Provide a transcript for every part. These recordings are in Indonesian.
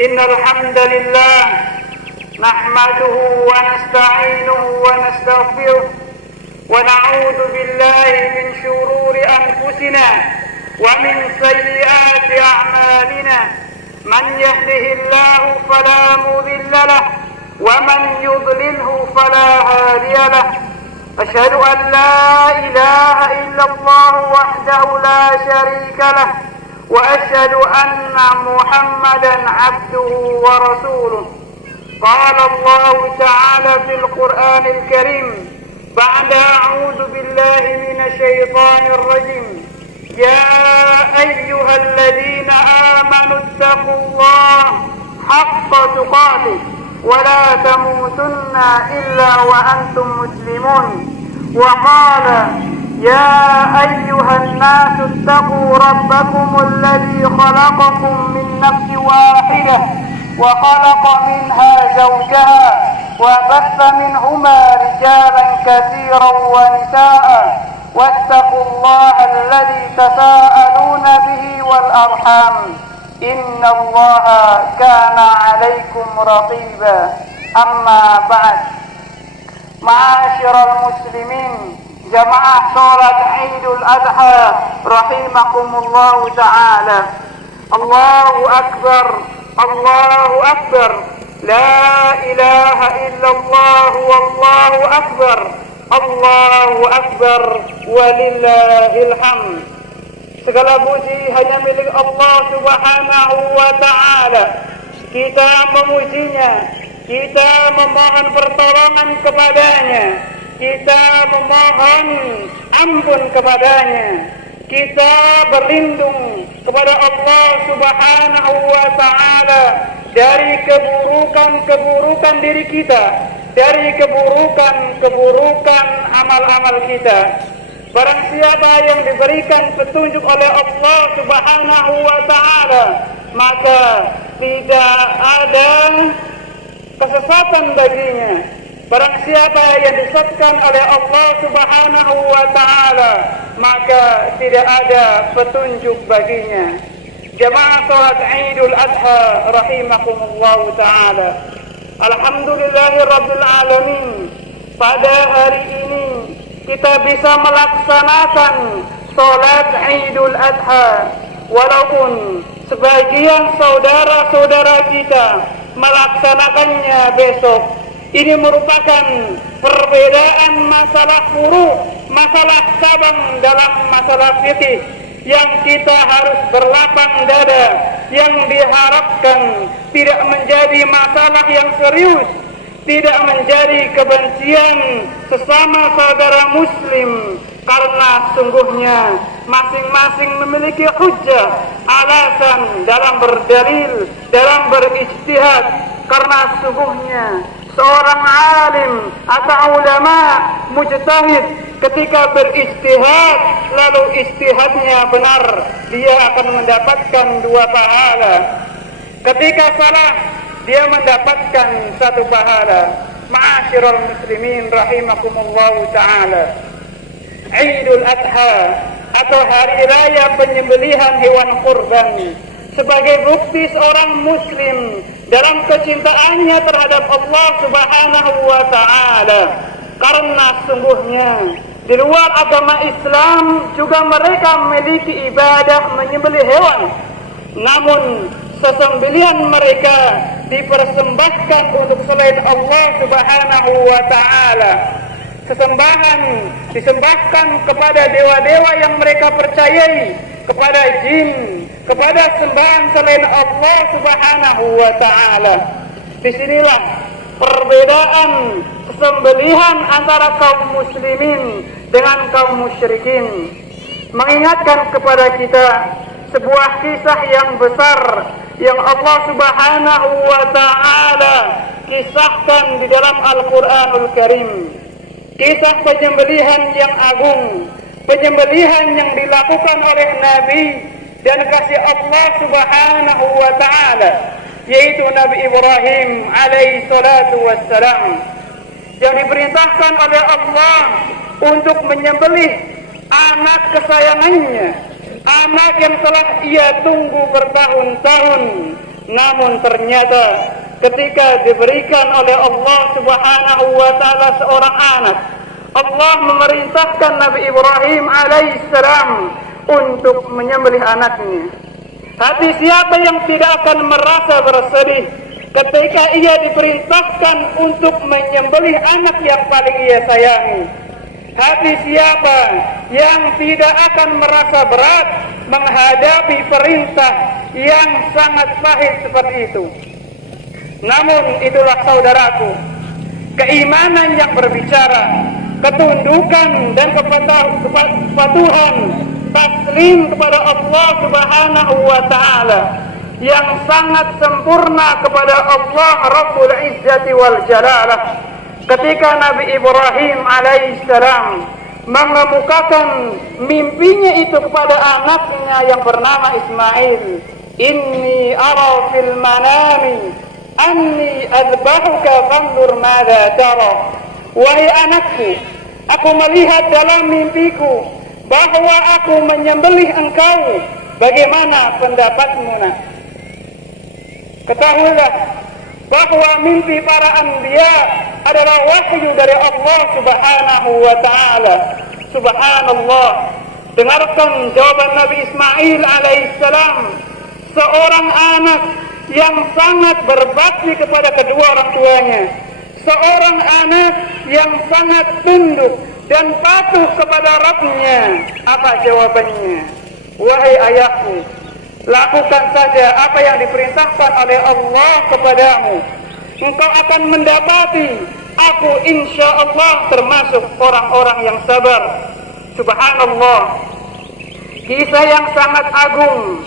إن الحمد لله نحمده ونستعينه ونستغفره ونعوذ بالله من شرور أنفسنا ومن سيئات أعمالنا من يهده الله فلا مضل له ومن يضلله فلا هادي له أشهد أن لا إله إلا الله وحده لا شريك له وأشهد أن محمدا عبده ورسوله قال الله تعالى في القرآن الكريم بعد أعوذ بالله من الشيطان الرجيم يا أيها الذين آمنوا اتقوا الله حق تقاته ولا تموتن إلا وأنتم مسلمون وقال يا أيها الناس اتقوا ربكم الذي خلقكم من نفس واحدة وخلق منها زوجها وبث منهما رجالا كثيرا ونساء واتقوا الله الذي تساءلون به والأرحام إن الله كان عليكم رقيبا أما بعد معاشر المسلمين جماعة صلاة عيد الأضحى رحمكم الله تعالى الله أكبر الله أكبر لا إله إلا الله والله أكبر الله أكبر ولله الحمد. Segala puji hanya milik Allah Subhanahu wa Ta'ala. Kita memujinya, kita memohon pertolongan kepadanya, kita memohon ampun kepadanya, kita berlindung kepada Allah Subhanahu wa Ta'ala dari keburukan-keburukan diri kita, dari keburukan-keburukan amal-amal kita. Barang siapa yang diberikan petunjuk oleh Allah Subhanahu wa Ta'ala, maka tidak ada kesesatan baginya. Barang siapa yang disesatkan oleh Allah Subhanahu wa Ta'ala, maka tidak ada petunjuk baginya. Jamaah salat Idul Adha rahimakumullahu ta'ala. Alhamdulillahirabbil alamin. Pada hari ini kita bisa melaksanakan salat Idul Adha, walaupun sebagian saudara-saudara kita melaksanakannya besok. Ini merupakan perbedaan masalah furu', masalah cabang dalam masalah fikih yang kita harus berlapang dada, yang diharapkan tidak menjadi masalah yang serius, tidak menjadi kebencian sesama saudara muslim, karena sungguhnya masing-masing memiliki hujjah, alasan dalam berdalil, dalam berijtihad. Karena sungguhnya seorang alim atau ulama mujtahid ketika berijtihad lalu ijtihadnya benar, dia akan mendapatkan 2 pahala. Ketika salah, dia mendapatkan 1 pahala. Ma'asyiral muslimin rahimakumullahu ta'ala. Idul Adha atau hari raya penyembelihan hewan kurban sebagai bukti seorang muslim dalam kecintaannya terhadap Allah Subhanahu wa Ta'ala. Karena sungguhnya di luar agama Islam juga mereka memiliki ibadah menyembelih hewan, namun sesembelihan mereka dipersembahkan untuk selain Allah Subhanahu wa Ta'ala. Sesembahan disembahkan kepada dewa-dewa yang mereka percayai, kepada jin, kepada sembahan selain Allah Subhanahu wa Ta'ala. Disinilah perbedaan sembelihan antara kaum muslimin dengan kaum musyrikin. Mengingatkan kepada kita sebuah kisah yang besar yang Allah Subhanahu wa Ta'ala kisahkan di dalam Al-Quranul Karim. Kisah penyembelihan yang agung, penyembelihan yang dilakukan oleh Nabi dan kasih Allah Subhanahu wa Ta'ala, yaitu Nabi Ibrahim alaihi salatu wassalam, yang diperintahkan oleh Allah untuk menyembelih anak kesayangannya, anak yang telah ia tunggu bertahun-tahun, Namun ternyata ketika diberikan oleh Allah Subhanahu wa taala seorang anak, Allah memerintahkan Nabi Ibrahim alaihissalam untuk menyembelih anaknya. Hati siapa yang tidak akan merasa bersedih ketika ia diperintahkan untuk menyembelih anak yang paling ia sayangi? Hati siapa yang tidak akan merasa berat menghadapi perintah yang sangat pahit seperti itu? Namun itulah saudaraku, keimanan yang berbicara, ketundukan dan kepatuhan, taslim kepada Allah Subhanahu wa taala yang sangat sempurna kepada Allah Rabbul Izzati wal Jalalah. Ketika Nabi Ibrahim alaihissalam mengemukakan mimpinya itu kepada anaknya yang bernama Ismail, inni ara fil manami anni adbahuka fanzur madza tara. Wahai anakku, aku melihat dalam mimpiku bahwa aku menyembelih engkau, bagaimana pendapatmu nak? Ketahuilah bahwa mimpi para anbiya adalah wahyu dari Allah Subhanahu wa taala. Subhanallah. Dengarkan jawaban Nabi Ismail alaihissalam, seorang anak yang sangat berbakti kepada kedua orang tuanya, seorang anak yang sangat tunduk dan patuh kepada Rabbnya. Apa jawabannya? Wahai ayahku, lakukan saja apa yang diperintahkan oleh Allah kepadamu. Engkau akan mendapati aku insya Allah termasuk orang-orang yang sabar. Subhanallah. Kisah yang sangat agung,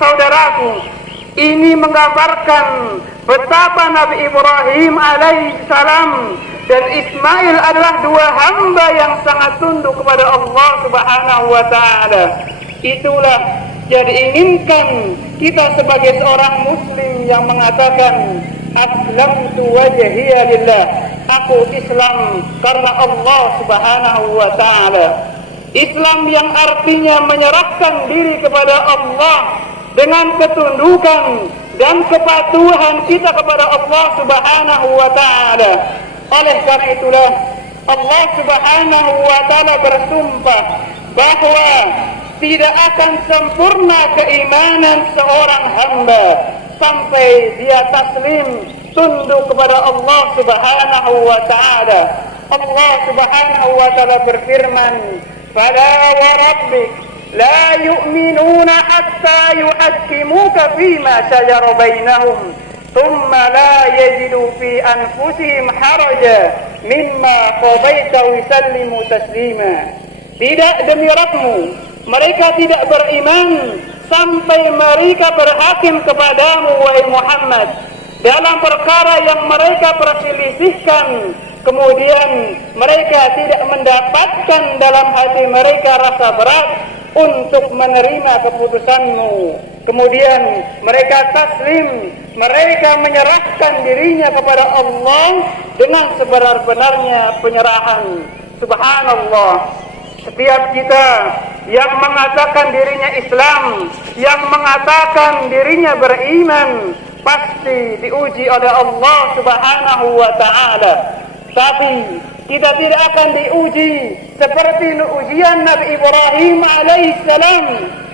saudaraku. Ini menggambarkan betapa Nabi Ibrahim alaihissalam dan Ismail adalah dua hamba yang sangat tunduk kepada Allah Subhanahu wa taala. Itulah yang diinginkan kita sebagai seorang muslim yang mengatakan aslamtu wajhiya lillah. Aku Islam karena Allah Subhanahu wa taala. Islam yang artinya menyerahkan diri kepada Allah dengan ketundukan dan kepatuhan kita kepada Allah Subhanahu wa taala. Oleh karena itulah Allah Subhanahu wa taala bersumpah bahwa tidak akan sempurna keimanan seorang hamba sampai dia taslim, tunduk kepada Allah Subhanahu wa taala. Allah Subhanahu wa taala berfirman, "Fala wa rabbik la yu'minuna hatta yuhakkimuka fima shajara bainahum thumma la yajidu fi anfusihim haraja mimma qadaita wa yusallimu taslima." Tidak demi Rabbmu, mereka tidak beriman sampai mereka berhakim kepadamu wahai Muhammad dalam perkara yang mereka perselisihkan, kemudian mereka tidak mendapatkan dalam hati mereka rasa berat untuk menerima keputusanmu. Kemudian mereka taslim, mereka menyerahkan dirinya kepada Allah dengan sebenar-benarnya penyerahan. Subhanallah. Setiap kita yang mengatakan dirinya Islam, yang mengatakan dirinya beriman, pasti diuji oleh Allah Subhanahu wa taala. Tapi kita tidak akan diuji seperti ujian Nabi Ibrahim alaihissalam.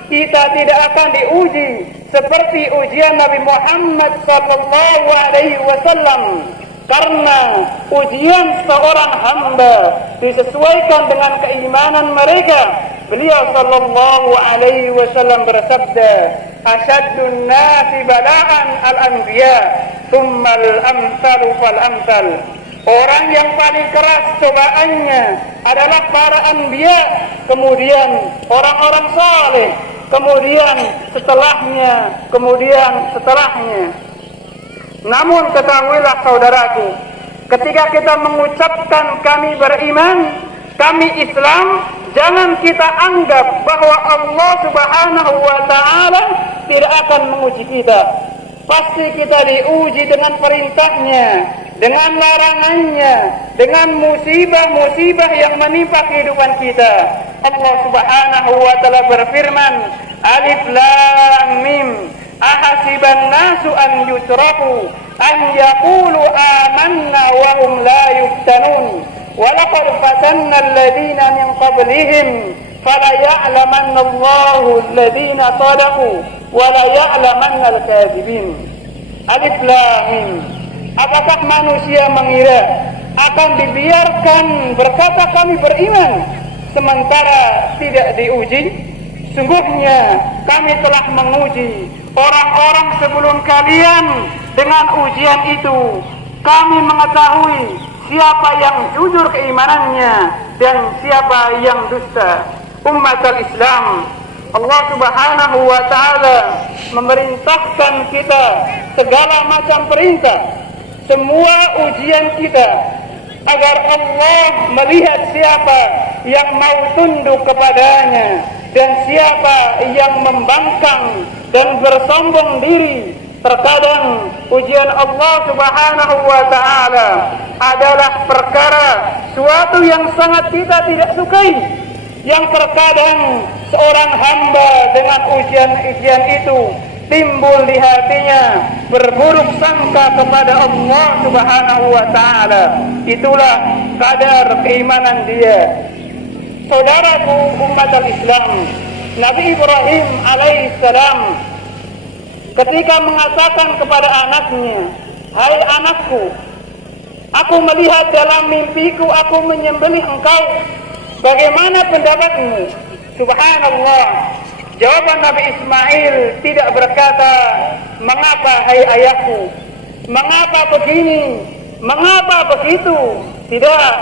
Kita tidak akan diuji seperti ujian Nabi Muhammad sallallahu alaihi wasallam. Karena ujian seorang hamba disesuaikan dengan keimanan mereka. Beliau sallallahu alaihi wasallam bersabda, "Asyaddun nasi bala'an al-anbiya, thumma al-amsalu fal-amsal." Orang yang paling keras cobaannya adalah para anbiya, kemudian orang-orang saleh, kemudian setelahnya. Namun ketahuilah saudaraku, ketika kita mengucapkan kami beriman, kami Islam, jangan kita anggap bahwa Allah Subhanahu wa taala tidak akan menguji kita. Pasti kita diuji dengan perintahnya, dengan larangannya, dengan musibah-musibah yang menimpa kehidupan kita. Allah Subhanahu wa taala berfirman, Alif Lam Mim, Ahasiban nasu an yutraku an yaqulu amanna wa hum la yuftanun. Walaqad fatanna alladhina min qablihim fala ya'lamanna Allahu alladhina sadaqu wa la ya'lamanna al-kadhibin. Alif Lam Mim. Apakah manusia mengira akan dibiarkan berkata kami beriman sementara tidak diuji? Sungguhnya kami telah menguji orang-orang sebelum kalian dengan ujian itu. Kami mengetahui siapa yang jujur keimanannya dan siapa yang dusta. Umatul Islam, Allah Subhanahu wa Ta'ala memerintahkan kita segala macam perintah, semua ujian kita, agar Allah melihat siapa yang mau tunduk kepadanya dan siapa yang membangkang dan bersombong diri. Terkadang ujian Allah Subhanahu wa Ta'ala adalah perkara suatu yang sangat kita tidak sukai, yang terkadang seorang hamba dengan ujian-ujian itu timbul di hatinya berburuk sangka kepada Allah Subhanahu wa Ta'ala. Itulah kadar keimanan dia. Saudaraku umat Islam, Nabi Ibrahim alaihissalam ketika mengatakan kepada anaknya, "Hai anakku, aku melihat dalam mimpiku aku menyembelih engkau. Bagaimana pendapatmu?" Subhanallah, jawaban Nabi Ismail tidak berkata, "Mengapa hai ayahku? Mengapa begini? Mengapa begitu?" Tidak.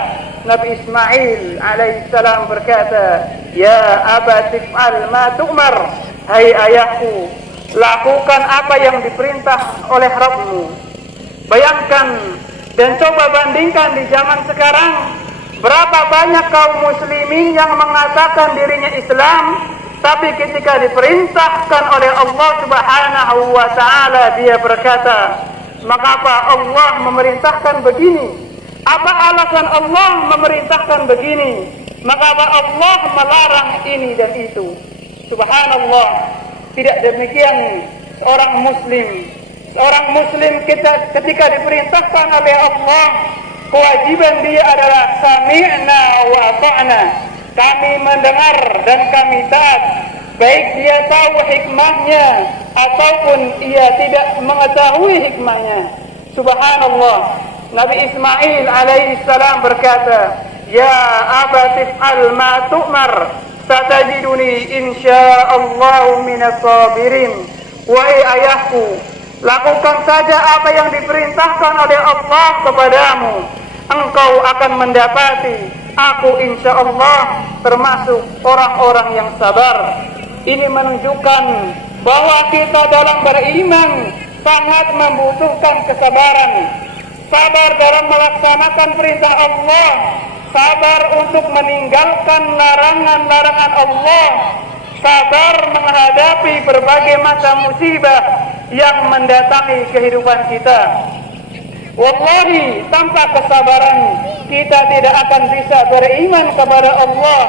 Nabi Ismail alaihissalam berkata, "Ya abati fa'al ma tu'mar." Hai ayahku, lakukan apa yang diperintah oleh Rabbmu. Bayangkan dan coba bandingkan di zaman sekarang, berapa banyak kaum muslimin yang mengatakan dirinya Islam, tapi ketika diperintahkan oleh Allah Subhanahu wa Ta'ala dia berkata, "Mengapa Allah memerintahkan begini? Apa alasan Allah memerintahkan begini? Mengapa Allah melarang ini dan itu?" Subhanallah, tidak demikian seorang muslim. Seorang muslim ketika diperintahkan oleh Allah, kewajiban dia adalah sami'na wa ata'na. Kami mendengar dan kami taat, baik dia tahu hikmahnya ataupun ia tidak mengetahui hikmahnya. Subhanallah, Nabi Ismail alaihissalam berkata, "Ya abati fa'al ma tu'mar, satajiduni insyaallahu minas sabirin." Wahai ayahku, lakukan saja apa yang diperintahkan oleh Allah kepadamu. Engkau akan mendapati aku insyaallah termasuk orang-orang yang sabar. Ini menunjukkan bahwa kita dalam beriman sangat membutuhkan kesabaran. Sabar dalam melaksanakan perintah Allah, sabar untuk meninggalkan larangan-larangan Allah, sabar menghadapi berbagai macam musibah yang mendatangi kehidupan kita. Wallahi, tanpa kesabaran kita tidak akan bisa beriman kepada Allah.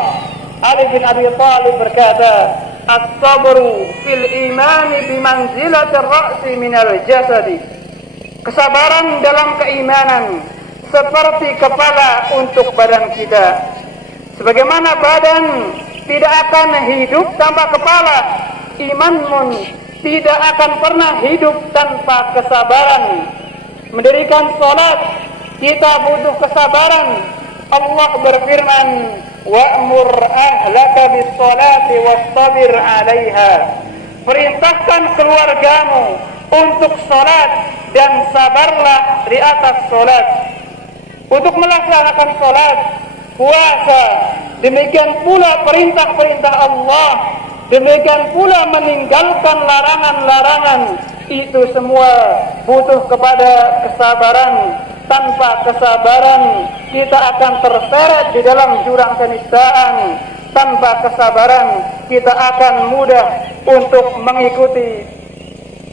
Ali bin Abi Thalib berkata, "As-sabru fil imani bimanzilati ar-ra'si minal jasadi." Kesabaran dalam keimanan seperti kepala untuk badan kita. Sebagaimana badan tidak akan hidup tanpa kepala, iman pun tidak akan pernah hidup tanpa kesabaran. Mendirikan salat kita butuh kesabaran. Allah berfirman, "Wa'mur ahlaka bis-salati wastabir 'alaiha." Perintahkan keluargamu untuk salat dan sabarlah di atas salat. Untuk melaksanakan salat, puasa, demikian pula perintah-perintah Allah, demikian pula meninggalkan larangan-larangan, itu semua butuh kepada kesabaran. Tanpa kesabaran kita akan terseret di dalam jurang keniscayaan. Tanpa kesabaran kita akan mudah untuk mengikuti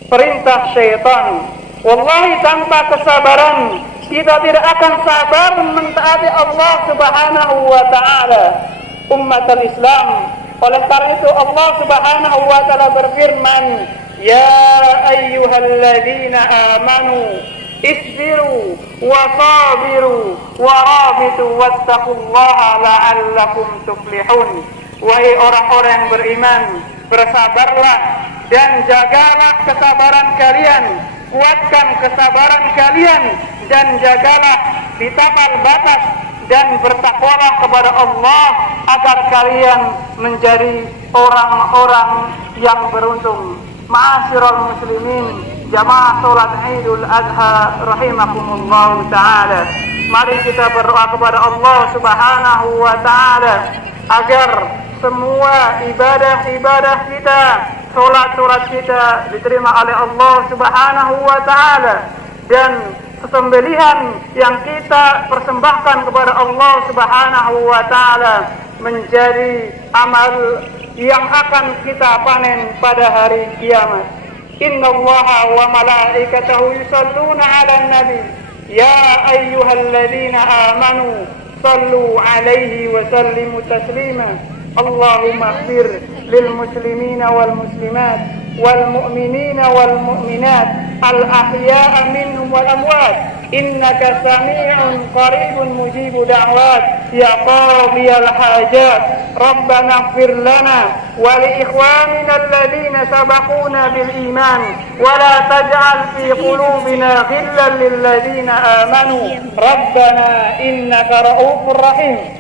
perintah syaitan. Wallahi, tanpa kesabaran kita tidak akan sabar mentaati Allah Subhanahu wa Ta'ala. Umatul Islam, oleh karena itu Allah Subhanahu wa Ta'ala berfirman, Ya ayyuhalladzina amanu isbiru wa sabiru wa rabitu wattaqullaha la'allakum tuflihun. Wahai orang-orang yang beriman, bersabarlah dan jagalah kesabaran kalian, kuatkan kesabaran kalian dan jagalah di tapal batas, dan bertakwalah kepada Allah agar kalian menjadi orang-orang yang beruntung. Ma'asyiral muslimin, jamaah salat Idul Adha rahimakumullah taala. Mari kita berdoa kepada Allah Subhanahu wa taala agar semua ibadah-ibadah kita, salat-salat kita diterima oleh Allah Subhanahu wa taala, dan sesembelihan yang kita persembahkan kepada Allah Subhanahu wa taala menjadi amal yang akan kita panen pada hari kiamat. Innallaha wa malaikatahu yusalluna 'alan nabi ya ayyuhalladzina amanu sallu 'alaihi wa sallimu taslima. Allahumma ighfir lil muslimina wal muslimat wal mu'minina wal mu'minat al ahya'a minhum wal amwat innaka sami'un qaribun mujibu da'wat ya qadiyal hajat. Rabbana ighfir lana wa li ikhwanina alladhina sabaquna bil iman wa la taj'al fi qulubina ghillan lil ladzina amanu rabbana innaka ra'ufur rahim.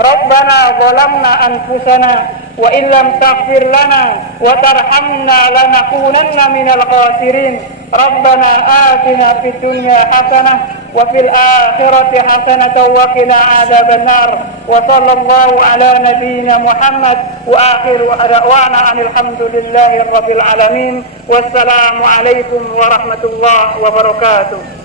Rabbana zalamna anfusana wa illam taghfir lana wa tarhamna lanakunanna minal khasirin. Rabbana atina fid dunya hasanah wa fil akhirati hasanatan wa qina adzabannar. Wa sallallahu ala nabiyyina Muhammad wa akhiru da'wana alhamdulillahi rabbil alamin. Wassalamu alaikum warahmatullahi wabarakatuh.